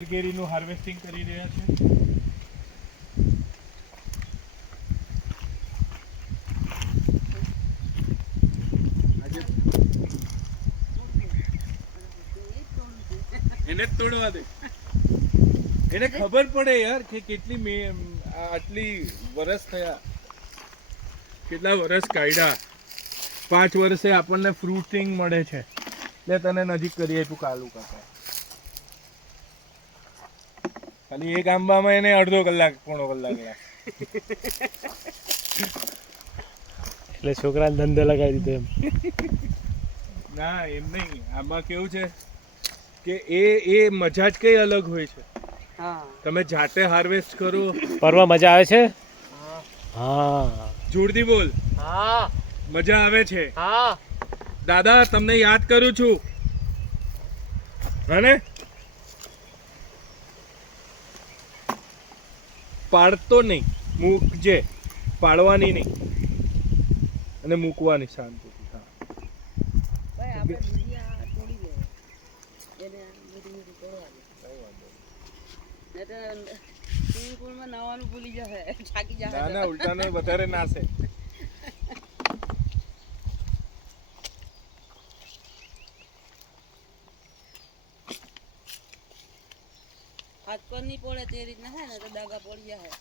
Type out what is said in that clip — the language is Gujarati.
કેરીનું હાર્વેસ્ટિંગ કરી રહ્યા છે. એને તોડવા દે, એને ખબર પડે યાર કે કેટલી આટલી વરસ થયા, કેટલા વરસ કાઢ્યા. 5 વર્ષે આપણને ફ્રૂટિંગ મળે છે. એટલે તને નજીક કરી આપ્યું કાલું કાકા. ખાલી એક આંબામાં એને અડધો કલાક પોણો કલાક લાગે. એટલે છોકરાને ધંધો લગાવી દીધો એમ. ના એમ નહીં, આમાં કેવું છે કે એ મજા જ કઈ અલગ હોય છે. તમે જાતે હાર્વેસ્ટ કરો. પરવા મજા આવે છે. હા જોરથી બોલ. હા મજા આવે છે. હા દાદા તમને યાદ કરું છું. હને પાડતો નહીં, મૂકજે. પાડવાની નહીં અને મૂકવાની શાંતિથી. હા ના ના ઉલટાનો વધારે નાશે. હાથ પર નહીં પડે તે રીતના હે ને તો દાગા પડી જાય.